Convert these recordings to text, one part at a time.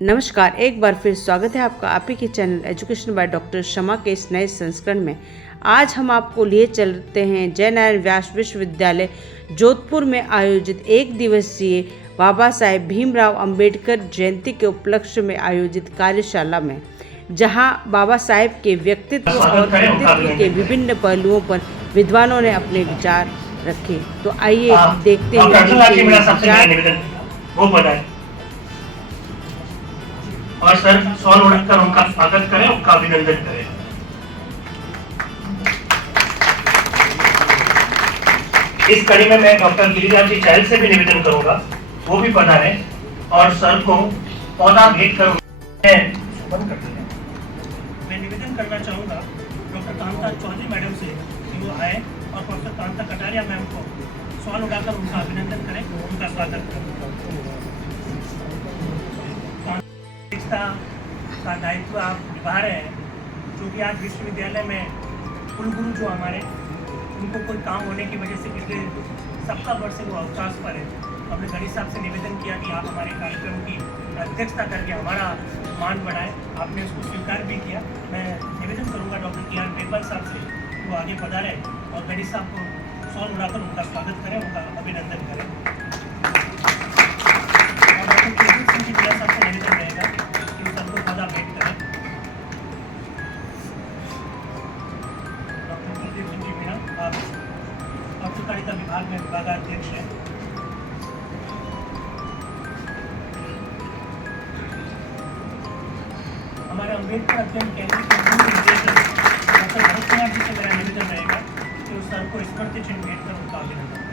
नमस्कार, एक बार फिर स्वागत है आपका आप ही के चैनल एजुकेशन बाय डॉक्टर शमा के इस नए संस्करण में। आज हम आपको लिए चलते हैं जयनारायण व्यास विश्वविद्यालय जोधपुर में आयोजित एक दिवसीय बाबा साहेब भीमराव अंबेडकर जयंती के उपलक्ष्य में आयोजित कार्यशाला में, जहां बाबा साहेब के व्यक्तित्व और कृतित्व के विभिन्न पहलुओं पर विद्वानों ने अपने विचार रखे। तो आइए देखते हैं और सर सॉल उड़कर उनका स्वागत करें, उनका अभिनंदन करें। इस कड़ी में मैं डॉक्टर गिरिराज जी चायल से भी निवेदन करूंगा, वो भी पधारे और सर को पौधा भेंट कर मैं निवेदन करना चाहूंगा डॉक्टर कांता चौधरी मैडम से कि वो आए और प्रोफेसर कांता कटारिया मैम को सॉल उड़ाकर उनका अभिनंदन करें, उनका स्वागत करें। का दायित्व आप निभा रहे हैं, क्योंकि आज विश्वविद्यालय में कुलगुरु जो हमारे, उनको कोई काम होने की वजह से पिछले सप्ताह भर से वो अवकाश पर है। हमने गणेश साहब से निवेदन किया कि आप हमारे कार्यक्रम की अध्यक्षता करके हमारा मान बढ़ाएं, आपने उसको स्वीकार भी किया। मैं निवेदन करूंगा डॉक्टर के आर बेबल साहब से वो आगे पधारें और गणेश साहब को सॉल उड़ाकर उनका स्वागत करें, उनका अभिनंदन करें। और डॉक्टर कुलदीप सिंह जी साहब से निवेदन रहेगा कि सबको पौधा भेंट करें। डॉक्टर कुलदीप सिंह जी मीणा, आप पत्रकारिता विभाग में विभागाध्यक्ष हैं। हमारे अम्बेडकर अध्ययन केंद्र के मूल निदेशक डॉक्टर भरत कुमार जी से मेरा निवेदन रहेगा कि उस सर को स्मृति चिन्ह भेंट कर उनका अभिनंदन करें।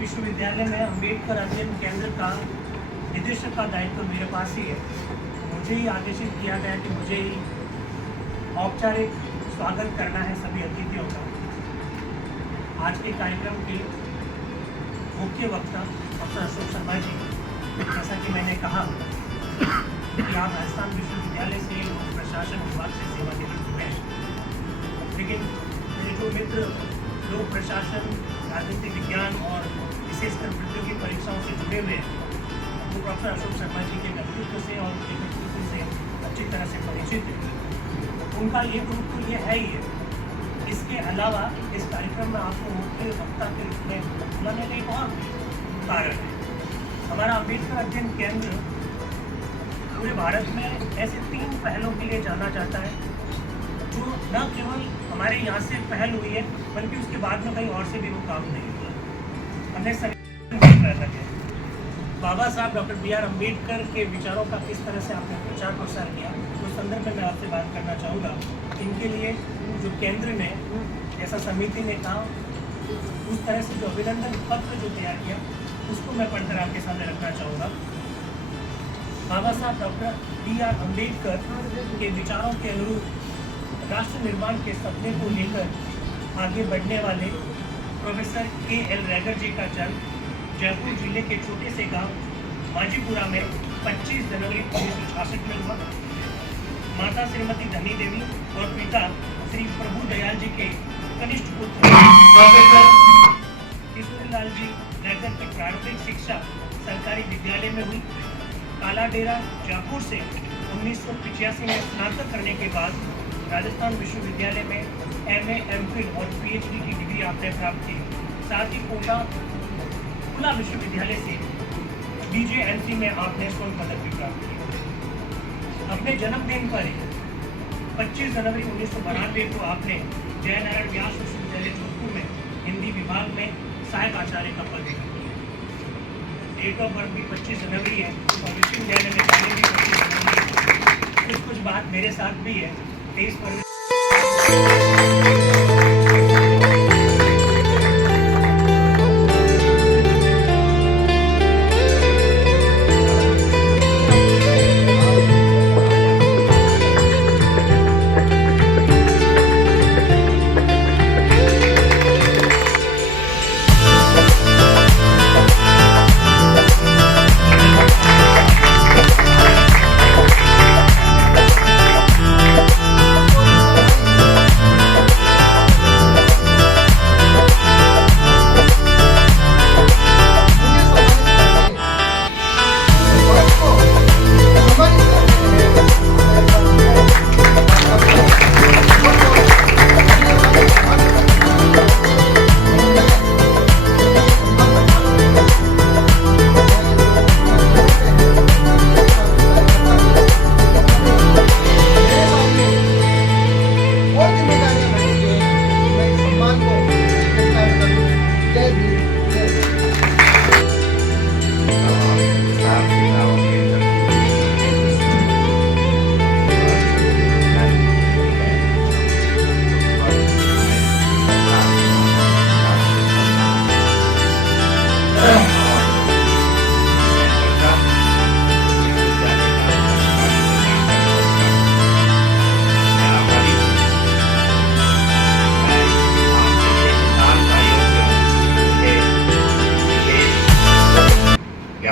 विश्वविद्यालय में अम्बेडकर अध्ययन केंद्र का निदेशक का दायित्व मेरे पास ही है। मुझे ही आदेशित किया गया कि मुझे ही औपचारिक स्वागत करना है सभी अतिथियों का। आज के कार्यक्रम के मुख्य वक्ता डॉक्टर अशोक शर्मा जी, जैसा कि मैंने कहा कि आप राजस्थान विश्वविद्यालय से लोक प्रशासन विभाग से सेवानिवृत्त हुए, लेकिन मेरे जो मित्र लोक प्रशासन, राजनीतिक विज्ञान और विशेषकर प्रतियोगी परीक्षाओं से जुड़े हुए हैं, वो प्रोफेसर अशोक शर्मा जी के व्यक्तित्व से और उनके व्यक्तित्व से अच्छी तरह से परिचित है। उनका ये ग्रुप तो ये है ही है। इसके अलावा इस कार्यक्रम में आपको मुख्य वक्ता के रूप में बुलाने का एक और कारण है। हमारा अम्बेडकर अध्ययन केंद्र पूरे भारत में ऐसे 3 पहलों के लिए जाना जाता है, जो न केवल हमारे यहाँ से पहल हुई है, बल्कि उसके बाद में कहीं और से भी वो काम नहीं हुआ। हमने सभी बाबा साहब डॉक्टर बी.आर. अम्बेडकर के विचारों का किस तरह से आपने प्रचार प्रसार किया, उस संदर्भ में मैं आपसे बात करना चाहूँगा। इनके लिए जो केंद्र ने, जैसा समिति ने कहा, उस तरह से जो अभिनंदन पत्र जो तैयार किया, उसको मैं पढ़कर आपके सामने रखना चाहूँगा। बाबा साहब डॉक्टर बी.आर. अम्बेडकर के विचारों के अनुरूप राष्ट्र निर्माण के सपने को लेकर आगे बढ़ने वाले प्रोफेसर के.एल. रैगर जी का जन्म जयपुर जिले के छोटे से गांव मांझीपुरा में 25 जनवरी 1966 में हुआ। माता श्रीमती धनी देवी और पिता श्री प्रभु दयाल जी के कनिष्ठ पुत्र प्रोफेसर किशोरीलाल जी रैगर की प्रारंभिक शिक्षा सरकारी विद्यालय में हुई। काला डेरा जयपुर से 1985 में स्नातक करने के बाद राजस्थान विश्वविद्यालय में M.A. M.Phil और PhD की डिग्री आपने प्राप्त की। साथ ही कोटा विश्वविद्यालय से BJ में आपने स्वर्ण पदक भी प्राप्त किया। अपने जन्मदिन पर 25 जनवरी 1992 को आपने जयनारायण व्यास विश्वविद्यालय जोधपुर में हिंदी विभाग में सहायक आचार्य का पद ग्रहण किया। डेट ऑफ बर्थ भी 25 जनवरी है और विश्वविद्यालय में जाने भी 25 जनवरी है। कुछ बात मेरे साथ भी है। 23 फरवरी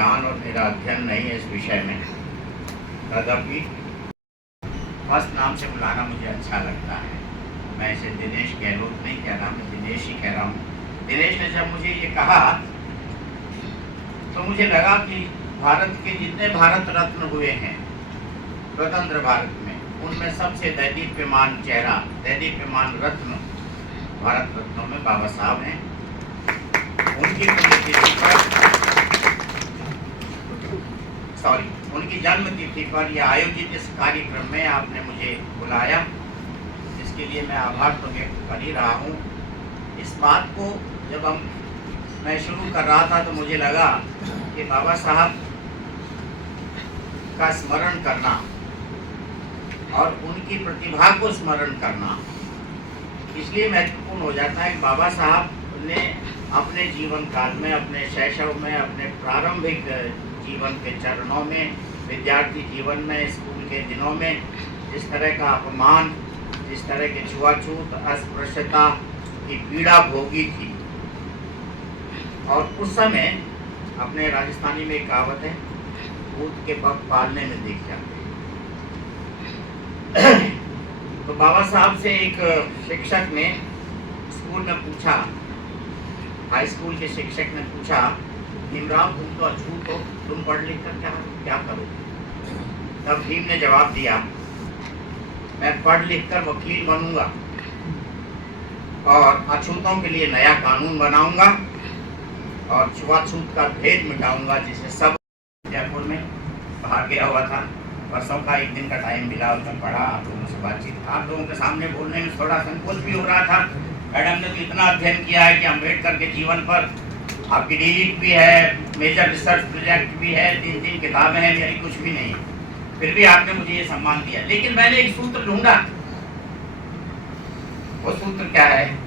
ज्ञान और मेरा अध्ययन नहीं है इस विषय में, तथापि फर्स्ट नाम से बुलाना मुझे अच्छा लगता है। मैं इसे दिनेश गहलोत नहीं कह रहा, मैं दिनेश ही कह रहा हूँ। दिनेश ने जब मुझे ये कहा तो मुझे लगा कि भारत के जितने भारत रत्न हुए हैं स्वतंत्र भारत में, उनमें सबसे दैदीप्यमान चेहरा, दैदीप्यमान रत्न भारत रत्नों में बाबा साहब हैं। उनकी जन्म तिथि पर यह आयोजित इस कार्यक्रम में आपने मुझे बुलाया, जिसके लिए मैं आभार तो व्यक्त कर ही रहा हूँ। इस बात को जब मैं शुरू कर रहा था तो मुझे लगा कि बाबा साहब का स्मरण करना और उनकी प्रतिभा को स्मरण करना इसलिए महत्वपूर्ण हो जाता है कि बाबा साहब ने अपने जीवन काल में, अपने शैशव में, अपने प्रारंभिक जीवन के चरणों में, विद्यार्थी जीवन में, स्कूल के दिनों में जिस तरह का अपमान, जिस तरह की छुआछूत, अस्पृश्यता की पीड़ा भोगी थी, और उस समय अपने राजस्थानी में एक कहावत है, ऊँट के पग पालने में दिख जाते हैं। तो बाबा साहब से एक शिक्षक ने स्कूल में पूछा, हाई स्कूल के शिक्षक ने पूछा, भीमराव तुम तो अछूत हो, तुम पढ़ लिख कर क्या करोगे? तब भीम ने जवाब दिया, मैं पढ़ लिख कर वकील बनूंगा और अछूतों के लिए नया कानून बनाऊंगा और छुआछूत का भेद मिटाऊंगा, जिसे सब जयपुर में बाहर गया हुआ था। परसों का एक दिन का टाइम मिला, उसमें पढ़ा, आप लोगों से बातचीत, आप लोगों के सामने बोलने में थोड़ा संकोच भी हो रहा था। मैडम ने तो इतना अध्ययन किया है कि अम्बेडकर के जीवन पर आपकी डीलिट भी है, मेजर रिसर्च प्रोजेक्ट भी है, 3 किताबें हैं, मेरी कुछ भी नहीं, फिर भी आपने मुझे ये सम्मान दिया। लेकिन मैंने एक सूत्र ढूंढा, वो सूत्र क्या है?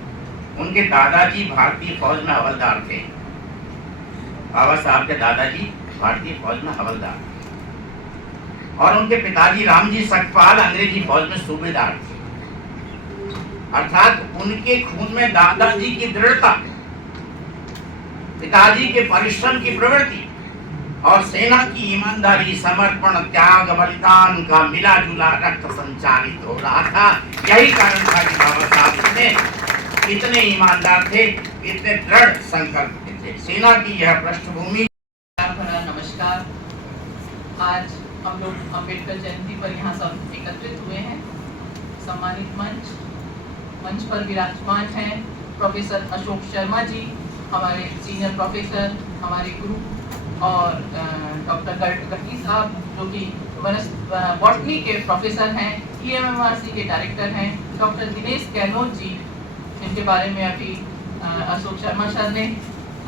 उनके दादाजी भारतीय फौज में हवलदार थे। बाबा साहब के दादाजी भारतीय फौज में हवलदार, और उनके पिताजी रामजी सकपाल अंग्रेजी फौज में सूबेदार थे। अर्थात उनके खून में दादाजी की दृढ़ता, पिताजी के परिश्रम की प्रवृत्ति और सेना की ईमानदारी, समर्पण, त्याग, बलिदान का मिला जुला रक्त संचारित हो रहा था। यही कारण था कि बाबा साहब इतने ईमानदार थे, इतने दृढ़ संकल्प थे। सेना की यह पृष्ठभूमि। नमस्कार। आज हम लोग अम्बेडकर जयंती पर यहाँ सब एकत्रित हुए हैं। सम्मानित मंच पर विराजमान हैं प्रोफेसर अशोक शर्मा जी, हमारे सीनियर प्रोफेसर, हमारे गुरु, और डॉक्टर गढ़ी साहब जो कि बॉटनी के प्रोफेसर हैं, EMMRC के डायरेक्टर हैं, डॉक्टर दिनेश गहलोत जी, जिनके बारे में अभी अशोक शर्मा सर ने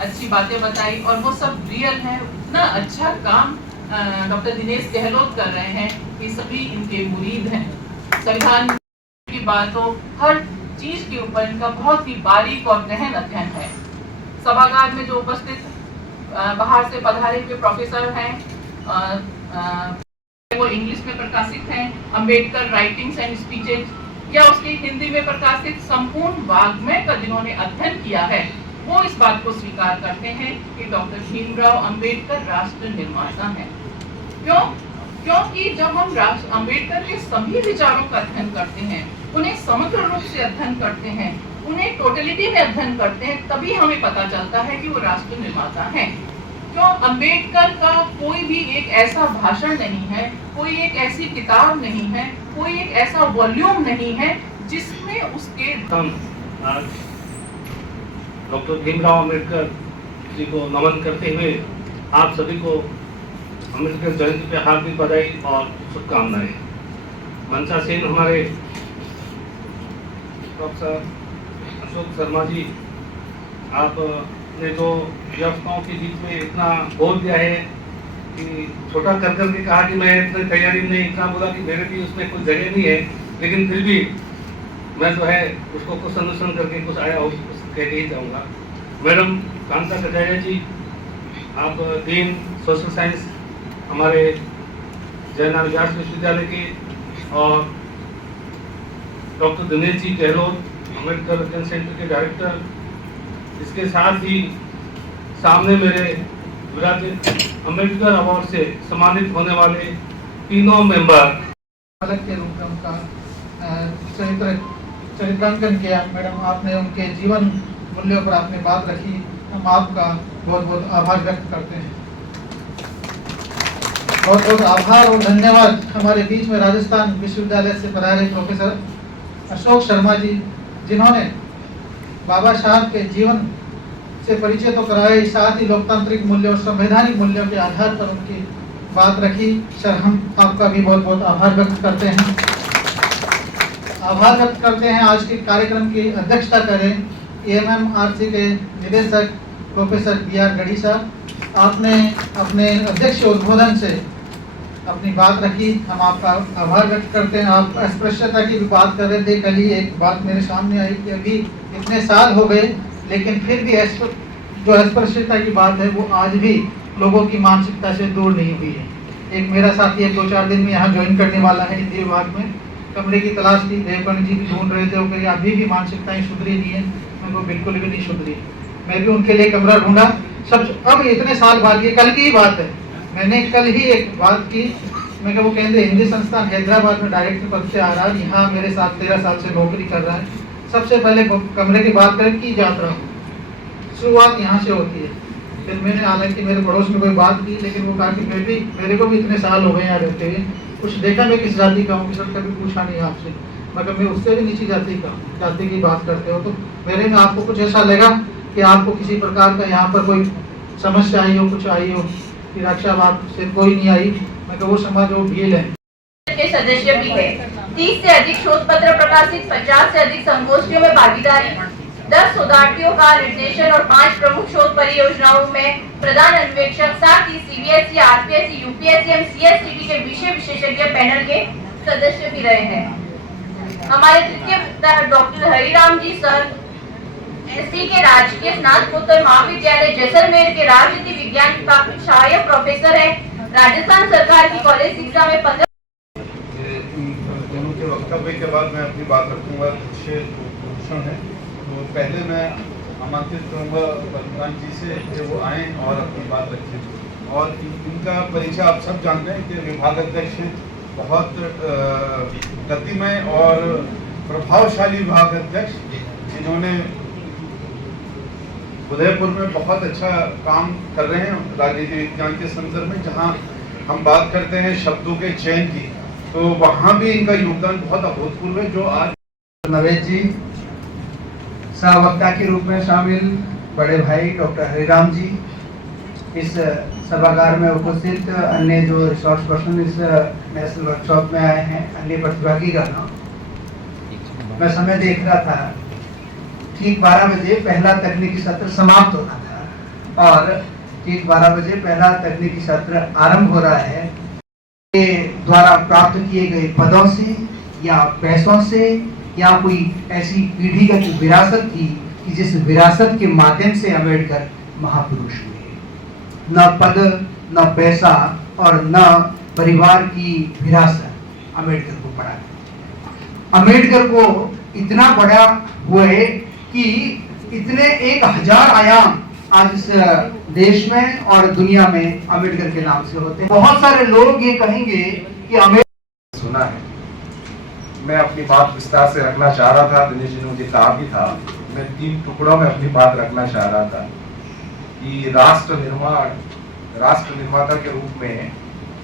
अच्छी बातें बताई, और वो सब रियल है। इतना अच्छा काम डॉक्टर दिनेश गहलोत कर रहे हैं कि सभी इनके मुरीद हैं। संविधान की बातों, हर चीज के ऊपर इनका बहुत ही बारीक और गहन अध्ययन है। सभागार में जो उपस्थित बाहर से पधारे हुए प्रोफेसर हैं, वो इंग्लिश में प्रकाशित हैं अम्बेडकर राइटिंग्स एंड स्पीचेज, या उसकी हिंदी में प्रकाशित संपूर्ण वाग्मय का जिन्होंने अध्ययन किया है, वो इस बात को स्वीकार करते हैं कि डॉक्टर भीमराव अंबेडकर राष्ट्र निर्माता हैं। क्योंकि जब हम अंबेडकर के सभी विचारों का अध्ययन करते हैं, उन्हें समग्र रूप से अध्ययन करते हैं, उन्हें टोटलिटी में अध्ययन करते हैं, तभी हमें पता चलता है कि वो राष्ट्र निर्माता हैं। क्यों? अंबेडकर का कोई भी एक ऐसा भाषण नहीं है, कोई एक ऐसी किताब नहीं है, कोई एक ऐसा वॉल्यूम नहीं है जिसमें उसके डॉक्टर भीमराव अंबेडकर जी को नमन करते हुए आप सभी को अंबेडकर जयंती पे हार्दिक बधाई और शुभकामनाएं। मनसा सेन हमारे प्रोफेसर अशोक शर्मा जी, आपने जो व्यवस्थाओं के बीच में इतना बोल दिया है कि छोटा कर करके कहा कि मैं इतनी तैयारी में इतना बोला कि मेरे भी उसमें कोई जगह नहीं है, लेकिन फिर भी मैं जो है उसको कुछ अनुसरण करके कुछ आया और कह के ही जाऊँगा। मैडम कांता कटारिया जी, आप डीन सोशल साइंस हमारे जयनारायण व्यास विश्वविद्यालय के, और डॉक्टर दिनेश जी गहलोत अम्बेडकर अध्ययन सेंटर के डायरेक्टर, इसके साथ ही सामने मेरे विराजित अम्बेडकर अवार्ड से सम्मानित होने वाले तीनों मेंबर बालक के रूप में उनका चरित्रांकन किया। मैडम, आपने उनके जीवन मूल्यों पर आपने बात रखी, हम आपका बहुत बहुत आभार व्यक्त करते हैं। बहुत बहुत आभार और धन्यवाद हमारे बीच में राजस्थान विश्वविद्यालय से पधारे प्रोफेसर अशोक शर्मा जी, जिन्होंने बाबा साहब के जीवन से परिचय तो कराया ही, साथ ही लोकतांत्रिक मूल्यों और संवैधानिक मूल्यों के आधार पर उनकी बात रखी। सर, हम आपका भी बहुत बहुत आभार व्यक्त करते हैं। आज के कार्यक्रम की अध्यक्षता करें AMMRC के निदेशक प्रोफेसर BR गढ़ी साहब। आपने अपने अध्यक्ष उद्बोधन से अपनी बात रखी, हम आपका आभार व्यक्त करते हैं। आप अस्पृश्यता की भी बात कर रहे थे, कल ही एक बात मेरे सामने आई कि अभी इतने साल हो गए लेकिन फिर भी जो अस्पृश्यता की बात है वो आज भी लोगों की मानसिकता से दूर नहीं हुई है। एक मेरा साथी 2-4 दिन में यहाँ ज्वाइन करने वाला है हिंदी विभाग में, कमरे की तलाश थी, देवकर्ण जी भी ढूंढ रहे थे, वो कहे अभी भी मानसिकताएं सुधरी नहीं है। उनको बिल्कुल भी नहीं सुधरी। मैं भी उनके लिए कमरा ढूंढा। सब अब इतने साल बाद, ये कल की ही बात है, मैंने कल ही एक बात की, मैं वो केंद्रीय हिंदी संस्थान हैदराबाद में डायरेक्टर पद से आ रहा है, यहाँ मेरे साथ 13 साल से नौकरी कर रहा है। सबसे पहले कमरे की बात करें की जाता हूँ, शुरुआत यहाँ से होती है। फिर मैंने हालांकि मेरे पड़ोस में कोई बात की, लेकिन वो कहा कि बेटी मेरे को भी इतने साल हो गए यहाँ रहते हुए, कुछ देखा मैं किस जाति का हूँ, किसी ने कभी पूछा नहीं आपसे, मगर मैं उससे भी नीची जाति की बात करते हो, तो मेरे में आपको कुछ ऐसा लगा कि आपको किसी प्रकार का यहाँ पर कोई समस्या आई हो, कुछ आई हो, कि रक्षावाद से कोई नहीं आई, मगर वो समाज वो भील है के सदस्य भी है। 30 से अधिक शोध पत्र प्रकाशित, 50 से अधिक संगोष्ठियों में भागीदारी, 10 शोधार्थियों का निर्देशन और 5 प्रमुख शोध परियोजनाओं में प्रधान अन्वेषक, साथ ही CBSE, RPSE, UPSC एवं CSTT के विषय विशेषज्ञ पैनल के सदस्य भी रहे हैं। हमारे तृतीय डॉक्टर हरिराम जी सर SC के राजकीय स्नातकोत्तर महाविद्यालय जैसलमेर के राजनीति विज्ञान का सहायक प्रोफेसर है। राजस्थान सरकार की कॉलेज शिक्षा में 15 दोनों के वक्तव्य के बाद मैं अपनी बात रखूंगा। कुछ प्रश्न है, तो पहले मैं आमंत्रित करूंगा वर्तमान जी से कि वो आए और अपनी बात रखें। और इनका परिचय आप सब जानते हैं कि विभाग अध्यक्ष बहुत गतिमय और प्रभावशाली विभाग अध्यक्ष, जिन्होंने उदयपुर में बहुत अच्छा काम कर रहे हैं राजनीति विज्ञान के संदर्भ में। जहां हम बात करते हैं शब्दों के चयन की, तो वहां भी इनका योगदान बहुत अभूतपूर्व है। जो आज नवेद जी, सहवक्ता के रूप में शामिल बड़े भाई डॉक्टर हरिराम जी, इस सभागार में उपस्थित अन्य जो रिसोर्स पर्सन इस नेशनल वर्कशॉप में आए हैं, अन्य प्रतिभागी का नाम, मैं समय देख रहा था, ठीक 12 बजे पहला तकनीकी सत्र समाप्त होना था और ठीक 12 बजे पहला तकनीकी सत्र आरंभ हो रहा है। के द्वारा प्राप्त किए गए पदों से या पैसों से या कोई ऐसी पीढ़ीगत विरासत थी कि जिस विरासत के माध्यम से अम्बेडकर महापुरुष हुए। न पद, न पैसा और न परिवार की विरासत अम्बेडकर को पड़ा। अम्बेडकर को इतना बड़ा हुए कि इतने 1000 आयाम आज इस देश में और दुनिया में अम्बेडकर के नाम से होते हैं। बहुत सारे लोग ये कहेंगे कि अम्बेडकर सुना है। मैं अपनी बात विस्तार से रखना चाह रहा था, दिनेश जी ने मुझे कहा भी था, मैं 3 टुकड़ों में अपनी बात रखना चाह रहा था कि राष्ट्र निर्माता के रूप में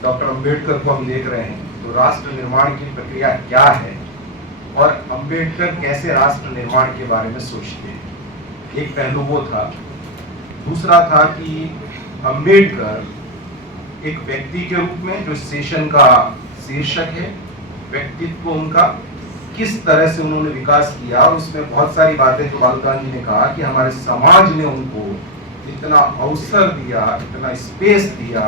डॉक्टर अम्बेडकर को हम देख रहे हैं, तो राष्ट्र निर्माण की प्रक्रिया क्या है और अम्बेडकर कैसे राष्ट्र निर्माण के बारे में सोचते हैं। एक पहलू वो था। दूसरा था कि अम्बेडकर एक व्यक्ति के रूप में, जो सेशन का शीर्षक है, व्यक्तित्व उनका किस तरह से उन्होंने विकास किया, और उसमें बहुत सारी बातें जो बालूदान जी ने कहा कि हमारे समाज ने उनको इतना अवसर दिया, इतना स्पेस दिया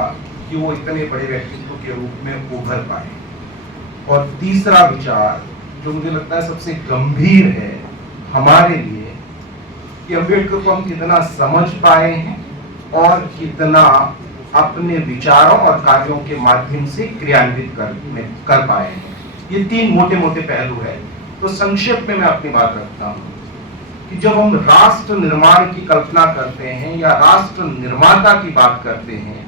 कि वो इतने बड़े व्यक्तित्व के रूप में उभर पाए। और तीसरा विचार जो मुझे लगता है सबसे गंभीर है हमारे लिए, कि अम्बेडकर को हम कितना समझ पाए हैं और कितना अपने विचारों और कार्यों के माध्यम से क्रियान्वित कर पाए हैं। ये 3 मोटे मोटे पहलू है। तो संक्षेप में मैं अपनी बात रखता हूँ कि जब हम राष्ट्र निर्माण की कल्पना करते हैं या राष्ट्र निर्माता की बात करते हैं,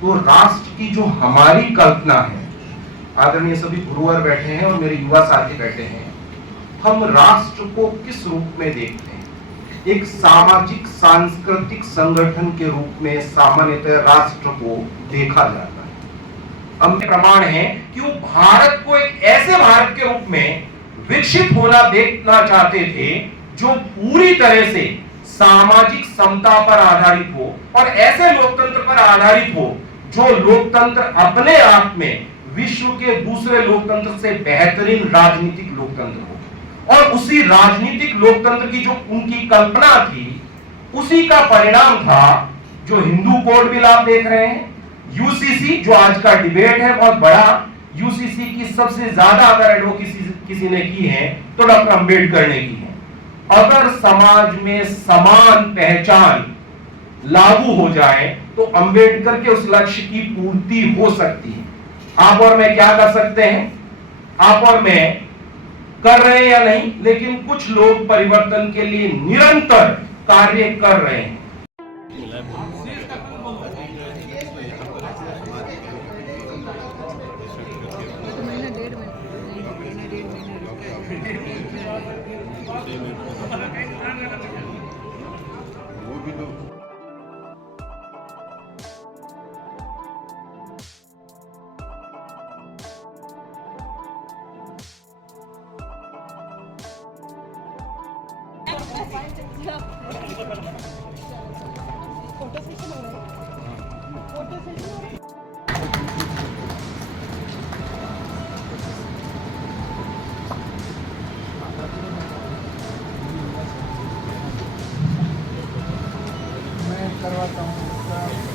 तो राष्ट्र की जो हमारी कल्पना है, आदरणीय सभी गुरुवर बैठे हैं और मेरे युवा साथी बैठे हैं, हम राष्ट्र को किस रूप में देखते हैं? एक सामाजिक सांस्कृतिक संगठन के रूप में सामान्यतः राष्ट्र को देखा जाता है। हम प्रमाण है कि वो भारत को एक ऐसे भारत के रूप में विकसित होना देखना चाहते थे जो पूरी तरह से सामाजिक समता पर आधारित हो और ऐसे लोकतंत्र पर आधारित हो जो लोकतंत्र अपने आप में विश्व के दूसरे लोकतंत्र से बेहतरीन राजनीतिक लोकतंत्र हो। और उसी राजनीतिक लोकतंत्र की जो उनकी कल्पना थी, उसी का परिणाम था जो हिंदू कोड बिल आप देख रहे हैं, यूसीसी जो आज का डिबेट है बहुत बड़ा, यूसीसी की सबसे ज्यादा अगर एडवोकेसी किसी ने की है तो डॉक्टर अंबेडकर ने की है। अगर समाज में समान पहचान लागू हो जाए तो अंबेडकर के उस लक्ष्य की पूर्ति हो सकती है। आप और मैं क्या कर सकते हैं? आप और मैं कर रहे हैं या नहीं, लेकिन कुछ लोग परिवर्तन के लिए निरंतर कार्य कर रहे हैं।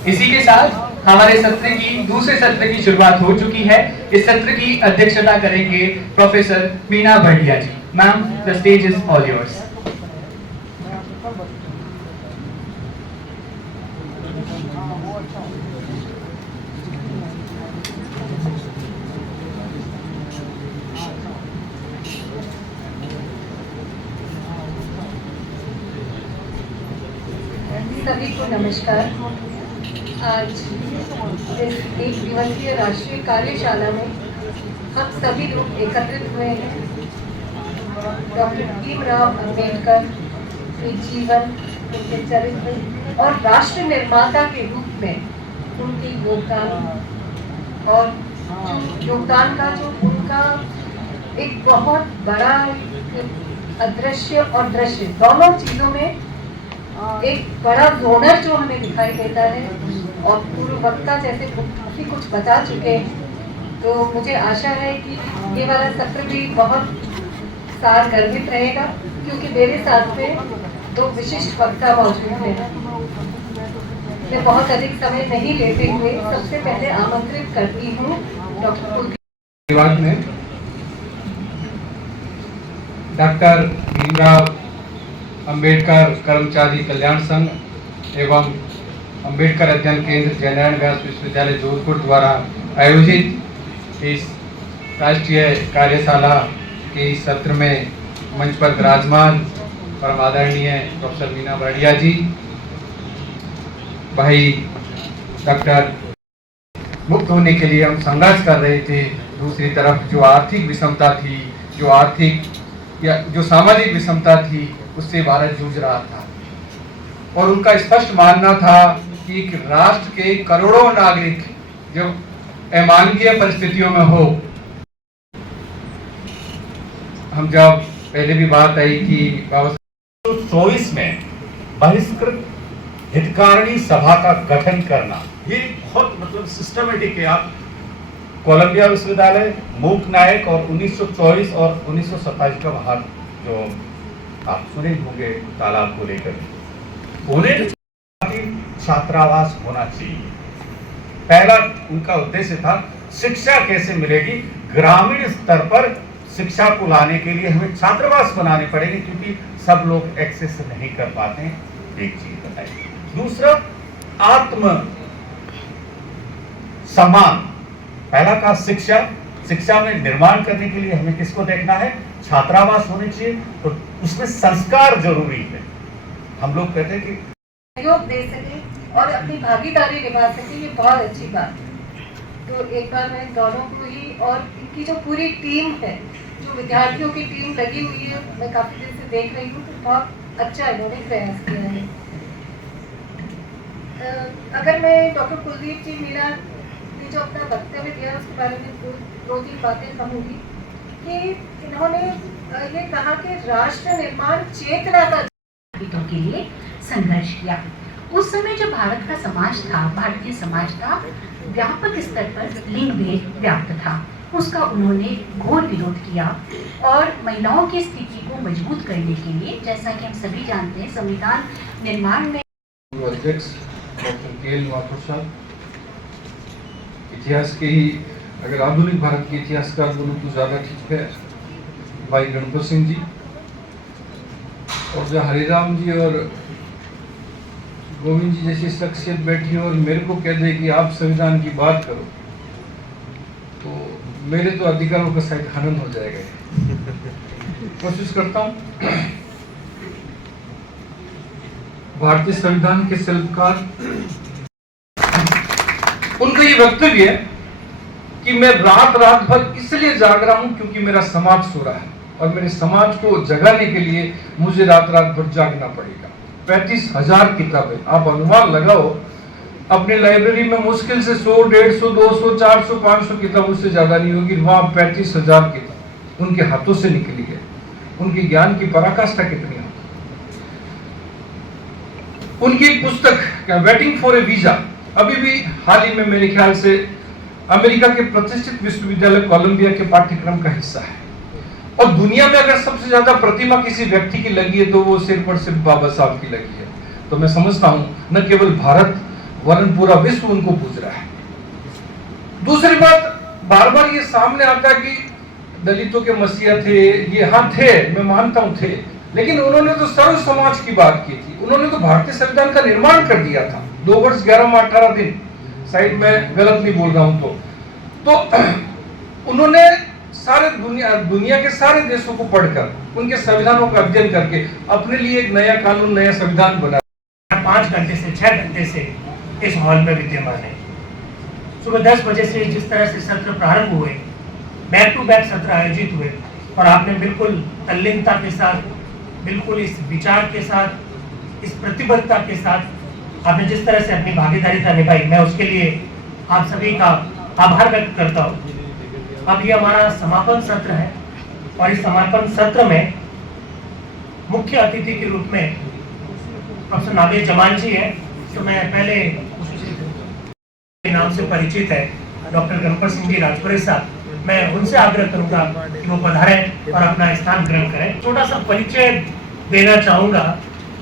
इसी के साथ हमारे सत्र की दूसरे सत्र की शुरुआत हो चुकी है। इस सत्र की अध्यक्षता करेंगे professor Meena Bhatia ji. Ma'am, the stage is all yours. सभी को नमस्कार। आज इस एक दिवसीय राष्ट्रीय कार्यशाला में हम सभी लोग एकत्रित हुए हैं डॉक्टर भीमराव अंबेडकर के जीवन, उनके चरित्र और राष्ट्र निर्माता के रूप में उनके योगदान और योगदान का जो उनका एक बहुत बड़ा अदृश्य और दृश्य दोनों चीजों में एक बड़ा जोनर जो हमें दिखाई देता है। और पूर्व वक्ता जैसे काफी कुछ बता चुके हैं, तो मुझे आशा है कि ये वाला सत्र भी बहुत सारगर्भित रहेगा, क्योंकि मेरे साथ में दो विशिष्ट वक्ता मौजूद हैं। मैं बहुत अधिक समय नहीं लेते हुए सबसे पहले आमंत्रित करती हूँ डॉक्टर में डॉक्टर भीमराव अंबेडकर कर्मचारी कल्याण संघ एवं अंबेडकर अध्ययन केंद्र जयनारायण व्यास विश्वविद्यालय जोधपुर द्वारा आयोजित इस राष्ट्रीय कार्यशाला के इस सत्र में मंच पर विराजमान परम आदरणीय प्रोफेसर मीना भटिया जी, भाई डॉक्टर मुक्त होने के लिए हम संघर्ष कर रहे थे, दूसरी तरफ जो आर्थिक विषमता थी, जो आर्थिक या जो सामाजिक विषमता थी, उससे भारत जूझ रहा था। और उनका स्पष्ट मानना था कि एक राष्ट्र के करोड़ों नागरिक जो अमानवीय परिस्थितियों में हो, हम जब पहले भी बात आई कि 1924 में बहिष्कृत हितकारिणी सभा का गठन करना, ये बहुत मतलब सिस्टमेटिक है। आप कोलंबिया विश्वविद्यालय, मूक नायक और 1924 और 1927 का बाहर जो आप सुने होंगे तालाब को लेकर, उन्हें छात्रावास होना चाहिए। पहला उनका उद्देश्य था शिक्षा कैसे मिलेगी, ग्रामीण स्तर पर शिक्षा को लाने के लिए हमें छात्रावास बनाने पड़ेंगे, क्योंकि सब लोग एक्सेस नहीं कर पाते हैं। एक चीज बताइए। दूसरा, आत्म सम्मान। पहला का शिक्षा में निर्माण करने के लिए हमें किसको देखना है? छात्रावास होने चाहिए, और उसमें संस्कार जरूरी है। हम लोग कहते हैं कि सहयोग दे सके और अपनी भागीदारी निभा सके, ये बहुत अच्छी बात है। तो एक बार मैं दोनों को ही और इनकी जो पूरी टीम है, जो विद्यार्थियों की टीम लगी हुई है, मैं काफ़ी देर से देख रही हूँ, तो बहुत अच्छा इन्होंने प्रयास किया है। अगर मैं डॉक्टर कुलदीप जी मीणा ने जो अपना वक्तव्य दिया उसके बारे में दो तीन बातें कहूँगी कि इन्होंने ये कहा कि राष्ट्र निर्माण चेतना का के लिए संघर्ष किया। उस समय जो भारत का समाज था, भारतीय समाज था, व्यापक स्तर पर लिंग भेद व्याप्त था, उसका उन्होंने घोर विरोध किया और महिलाओं की स्थिति को मजबूत करने के लिए, जैसा कि हम सभी जानते हैं, संविधान निर्माण में अध्यक्ष डॉक्टर के.एल. माथुर साहब, इतिहास के ही अगर आधुनिक भारत के इतिहासकार बोलूँ तो ज़्यादा ठीक है, भाई गणपत सिंह जी, और जो हरिराम जी और गोविंद जी जैसी शख्सियत बैठी और मेरे को कह दे कि आप संविधान की बात करो, तो मेरे तो अधिकारों का शायद हनन हो जाएगा। कोशिश करता हूँ। भारतीय संविधान के शिल्पकार, उनका ये वक्तव्य है कि मैं रात भर इसलिए जाग रहा हूं क्योंकि मेरा समाज सो रहा है और मेरे समाज को जगाने के लिए मुझे रात भर जागना पड़ेगा। 35,000 किताबें, आप अनुमान लगाओ, अपनी लाइब्रेरी में मुश्किल से 100, 150, 200, 400, 500 किताबों से ज्यादा नहीं होगी। वहां 35,000 किताब उनके हाथों से निकली है। उनके ज्ञान की पराकाष्ठा कितनी है। उनकी एक पुस्तक वेटिंग फॉर ए वीजा अभी भी हाल ही में मेरे ख्याल से अमेरिका के प्रतिष्ठित विश्वविद्यालय कोलंबिया के पाठ्यक्रम का हिस्सा है। और दुनिया में अगर सबसे ज्यादा प्रतिमा किसी व्यक्ति की लगी है तो वो सिर्फ और सिर्फ बाबा साहब की लगी है। तो मैं समझता हूं न केवल भारत वरन पूरा विश्व उनको पूज रहा है। दूसरी बात, बार बार ये सामने आता है कि दलितों के मसीहा थे, ये हाँ थे, मैं मानता हूं थे, लेकिन उन्होंने तो सर्व समाज की बात की थी। उन्होंने तो भारतीय संविधान का निर्माण कर दिया था 2 वर्ष 11 माह 18 दिन, शायद मैं गलत नहीं बोल रहा हूं तो उन्होंने सारे दुनिया के सारे देशों को पढ़कर उनके संविधानों का अध्ययन करके अपने लिए एक नया कानून, नया संविधान बनाया। 5 घंटे से 6 घंटे से इस हॉल में विद्यमान है। सुबह 10 बजे से जिस तरह से सत्र प्रारंभ हुए, बैक टू बैक सत्र आयोजित हुए और आपने बिल्कुल तल्लीनता के साथ, बिल्कुल इस विचार के साथ, इस प्रतिबद्धता के साथ आपने जिस तरह से अपनी भागीदारी निभाई, मैं उसके लिए आप सभी का आभार व्यक्त करता हूँ। अब ये हमारा समापन सत्र है और इस समापन सत्र में मुख्य अतिथि के रूप में प्रोफेसर नावेद जमान जी हैं। तो मैं पहले के नाम से परिचित है डॉक्टर गणपत सिंह जी राजपुरे साहब, मैं उनसे आग्रह करूंगा कि वो पधारें और अपना स्थान ग्रहण करें। छोटा सा परिचय देना चाहूंगा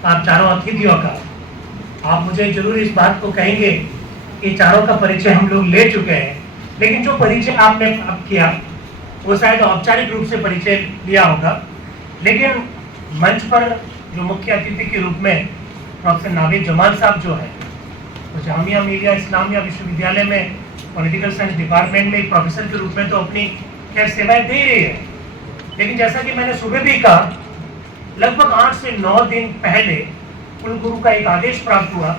आप चारों अतिथियों का। आप मुझे जरूर इस बात को कहेंगे कि चारों का परिचय हम लोग ले चुके हैं, लेकिन जो परिचय आपने अब किया वो शायद औपचारिक रूप से परिचय लिया होगा, लेकिन मंच पर जो मुख्य अतिथि के रूप में प्रोफेसर नावेद जमान साहब जो है, वो जामिया मिलिया इस्लामिया विश्वविद्यालय में पॉलिटिकल साइंस डिपार्टमेंट में एक प्रोफेसर के रूप में तो अपनी खैर सेवाएं दे रही है, लेकिन जैसा कि मैंने सुबह भी कहा, लगभग 8 से 9 दिन पहले कुलगुरु का एक आदेश प्राप्त हुआ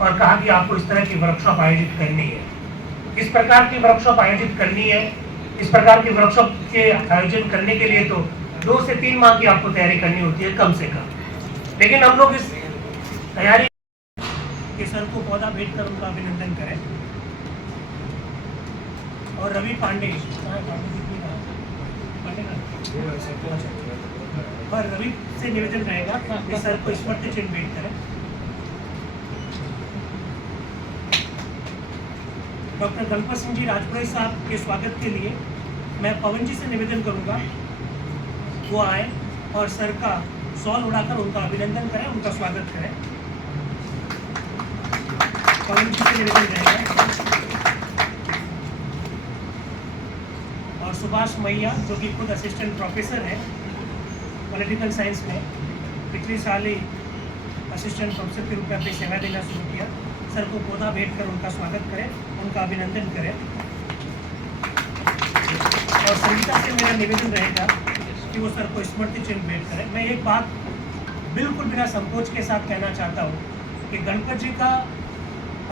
और कहा कि आपको इस तरह की वर्कशॉप आयोजित करनी है। इस प्रकार की वर्कशॉप आयोजित करनी है। इस प्रकार की वर्कशॉप के आयोजन करने के लिए तो 2 से 3 माह की आपको तैयारी करनी होती है कम से कम, लेकिन हम लोग इस तैयारी के सर को पौधा भेंट कर उनका अभिनंदन करें। और रवि पांडे और रवि से निवेदन रहेगा कि सर को स्मृति चिन्ह भेंट करें। डॉक्टर गणपत सिंह जी राजपुरे साहब के स्वागत के लिए मैं पवन जी से निवेदन करूंगा वो आए और सर का शॉल उड़ाकर उनका अभिनंदन करें, उनका स्वागत करें। पवन जी से निवेदन रहेगा। और सुभाष मैया जो कि खुद असिस्टेंट प्रोफेसर है पॉलिटिकल साइंस में, पिछले साल ही असिस्टेंट प्रोफेसर के रूप में अपनी सेवा देना शुरू किया। सर को पौधा भेंट कर उनका स्वागत करें, उनका अभिनंदन करें। और संगीता से मेरा निवेदन रहेगा कि वो सर को स्मृति चिन्ह भेंट करें। मैं एक बात बिल्कुल बिना संकोच के साथ कहना चाहता हूँ कि गणपत जी का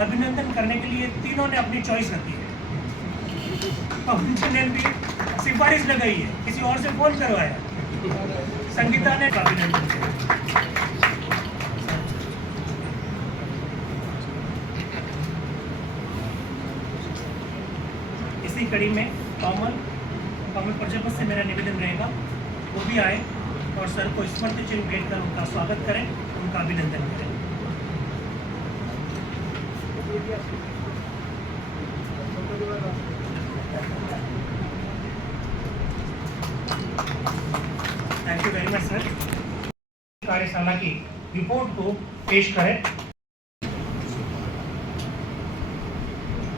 अभिनंदन करने के लिए तीनों ने अपनी चॉइस रखी है और उनने भी सिफारिश लगाई है, किसी और से फोन करवाया। संगीता ने अभिनंदन किया। इसी कड़ी में कमल प्रजापत से मेरा निवेदन रहेगा वो भी आए और सर को स्मृति चिन्ह भेंट कर उनका स्वागत करें, उनका अभिनंदन करें। Thank you very much sir. कार्यशाला की रिपोर्ट को पेश करें।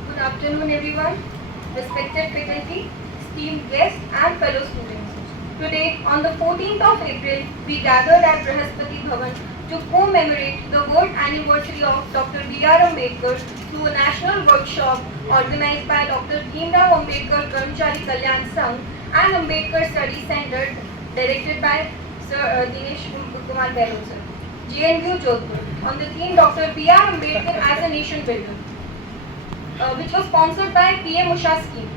Good afternoon everyone, respected faculty, esteemed guests and fellow students. Today on the 14th of April, we gathered at Brihaspati Bhavan to commemorate the birth anniversary of Dr. B.R. Ambedkar through a national workshop organized by Dr. Bhimrao Ambedkar Karmachari Kalyan Sangh and Ambedkar Study Center directed by Sir Dinesh Kumar Bailon sir, JNU Jodhpur, on the theme Dr. B.R. Ambedkar as a Nation Builder, which was sponsored by PM Usha scheme.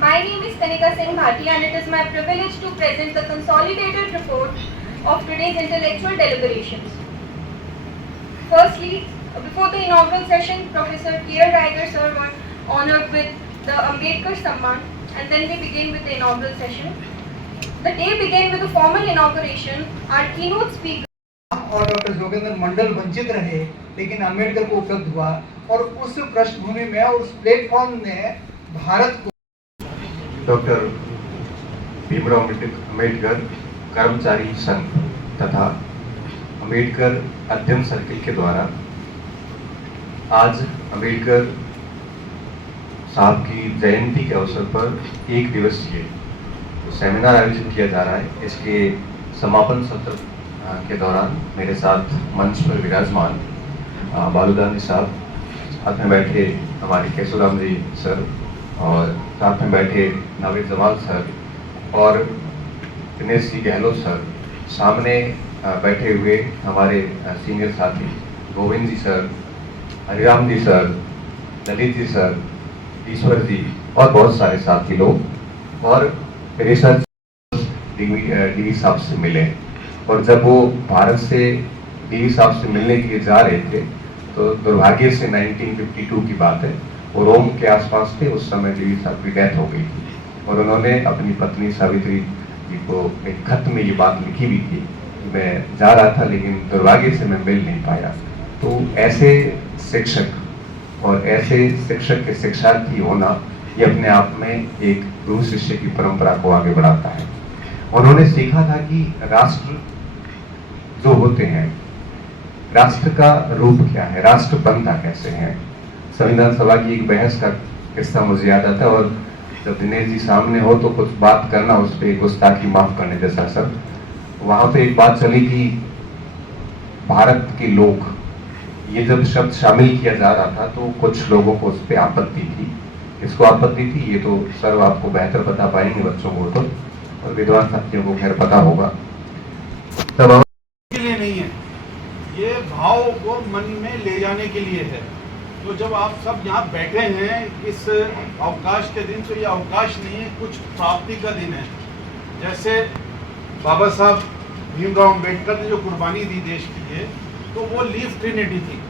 My name is Kanika Singh Bhatia and it is my privilege to present the consolidated report of today's intellectual deliberations. Firstly, before the inaugural session, Professor K.R. Raigar sir were honored with the Ambedkar Samman, and then we begin with the inaugural session. The day began with a formal inauguration. Our keynote speaker और doctor Jogendra मंडल वंचित रहे, लेकिन अम्बेडकर को उपलब्ध हुआ और उस पृष्ठभूमि में और उस प्लेटफॉर्म ने भारत को डॉक्टर भीमराव अम्बेडकर कर्मचारी संघ तथा अम्बेडकर अध्ययन सर्किल के द्वारा आज अम्बेडकर साहब की जयंती के अवसर पर एक दिवसीय सेमिनार आयोजित किया जा रहा है। इसके समापन सत्र के दौरान मेरे साथ मंच पर विराजमान बालूदानी साहब, साथ में बैठे हमारे केशवराम जी सर और साथ में बैठे नाविद जमाल सर और दिनेश जी गहलोत सर, सामने बैठे हुए हमारे सीनियर साथी गोविंद जी सर, हरिराम जी सर, ललित जी सर, ईश्वर जी और बहुत सारे साथी लोग और मेरे साथ डीवी साहब से मिले। और जब वो भारत से डीवी साहब से मिलने के लिए जा रहे थे तो दुर्भाग्य से 1952 की बात है, वो रोम के आसपास थे। उस समय डीवी साहब की डेथ हो गई थी और उन्होंने अपनी पत्नी सावित्री जी को एक खत में ये बात लिखी भी थी कि मैं जा रहा था लेकिन दुर्भाग्य से मैं मिल नहीं पाया। तो ऐसे शिक्षक और ऐसे शिक्षक के शिक्षार्थी होना ये अपने आप में एक गुरु शिष्य की परंपरा को आगे बढ़ाता है। उन्होंने सीखा था कि राष्ट्र जो होते हैं, राष्ट्र का रूप क्या है, राष्ट्र बनता कैसे है। संविधान सभा की एक बहस का किस्सा मुझे याद आता है और जब दिनेश जी सामने हो तो कुछ बात करना उस पर गुस्ताखी माफ करने जैसा सर, वहां पे एक बात चली कि भारत के लोग, ये जब शब्द शामिल किया जा रहा था तो कुछ लोगों को उस पर आपत्ति थी। इसको आपत्ति थी ये तो सर आपको बेहतर बता पाएंगे, बच्चों को तो और विद्वान साथियों को खैर पता होगा। तब के लिए नहीं है, ये भाव को मन में ले जाने के लिए है। तो जब आप सब यहाँ बैठे हैं इस अवकाश के दिन, तो ये अवकाश नहीं है, कुछ प्राप्ति का दिन है। जैसे बाबा साहब भीमराव अम्बेडकर ने जो कुर्बानी दी देश के लिए, तो वो लीफ ट्रिनिटी थी।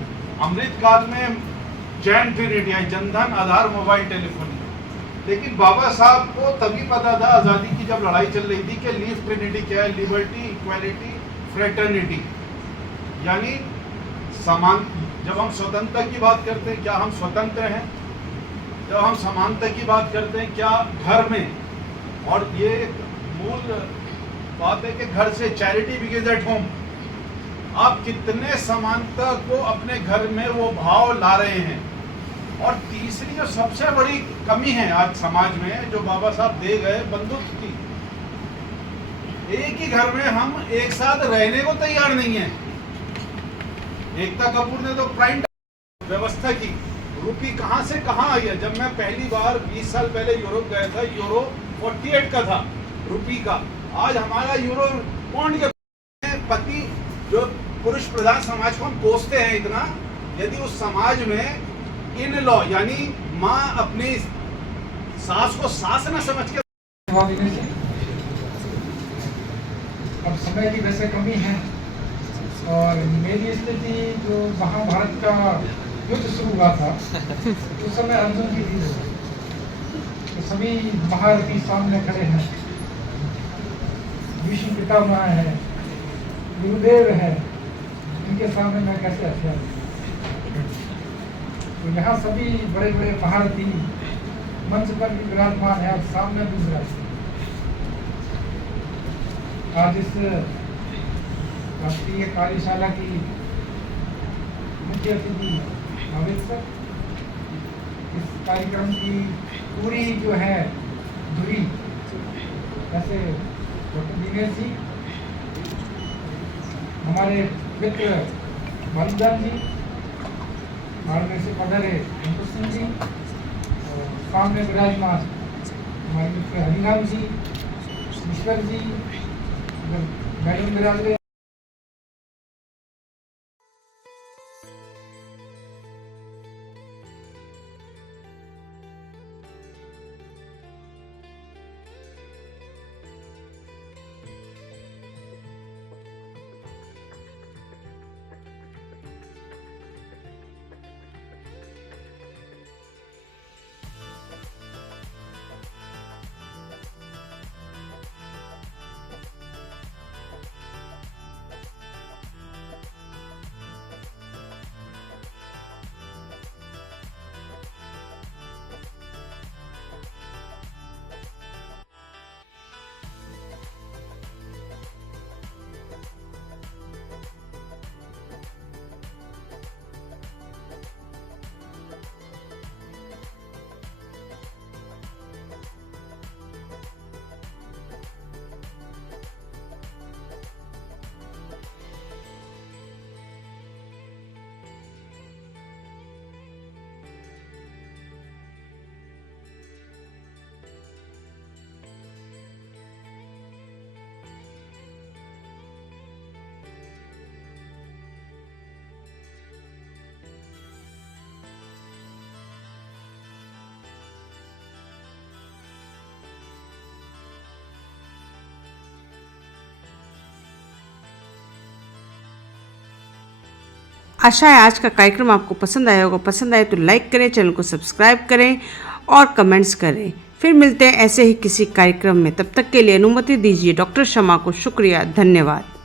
अमृतकाल में जैन ट्रिनिटी आई, जनधन, आधार, मोबाइल टेलीफोनी। लेकिन बाबा साहब को तभी पता था आज़ादी की जब लड़ाई चल रही थी कि लीफ ट्रिनिटी क्या है, लिबर्टी, इक्वालिटी, फ्रेटर्निटी, यानी समान। जब हम स्वतंत्रता की बात करते हैं, क्या हम स्वतंत्र हैं? जब हम समानता की बात करते हैं, क्या घर में, और ये मूल बात है कि घर से चैरिटी बिगिंस एट होम, आप कितने समानता को अपने घर में वो भाव ला रहे हैं। और तीसरी जो सबसे बड़ी कमी है आज समाज में, जो बाबा साहब दे गए, बंधुत्व की। एक ही घर में हम एक साथ रहने को तैयार नहीं है। एकता कपूर ने तो प्राइम व्यवस्था की, रुपी कहां से कहां आई है। जब मैं पहली बार 20 साल पहले यूरोप गया था, यूरो 48 का था रुपी का। आज हमारा यूरो पौंड के पति, जो पुरुष प्रधान समाज को हम कोसते हैं इतना, यदि उस समाज में इन लॉ यानी माँ अपनी सास को सास न समझ के अब समय की वैसे कमी है और मेरी स्थिति जो महाभारत का युद्ध शुरू हुआ था उस समय अर्जुन की थी, तो सभी महारथी सामने खड़े हैं, भीष्म पितामह है, गुरुदेव है, इनके सामने मैं कैसे हथियार? तो यहाँ सभी बड़े बड़े महारथी मंच पर भी विराजमान है और सामने भी विराजमान। आज इस राष्ट्रीय कार्यशाला की मुख्य अतिथि नाविद सर, इस कार्यक्रम की पूरी जो है धुरी जैसे डॉक्टर दिनेश जी, हमारे मित्र बालूजान जी, हमारे से पधारे अंकुश सिंह जी, और सामने विराजमान हमारे मित्र हरिराम जी, ईश्वर जी, मैडम विराज गए। आशा है आज का कार्यक्रम आपको पसंद आया होगा। पसंद आए तो लाइक करें, चैनल को सब्सक्राइब करें और कमेंट्स करें। फिर मिलते हैं ऐसे ही किसी कार्यक्रम में। तब तक के लिए अनुमति दीजिए डॉक्टर शमा को। शुक्रिया, धन्यवाद।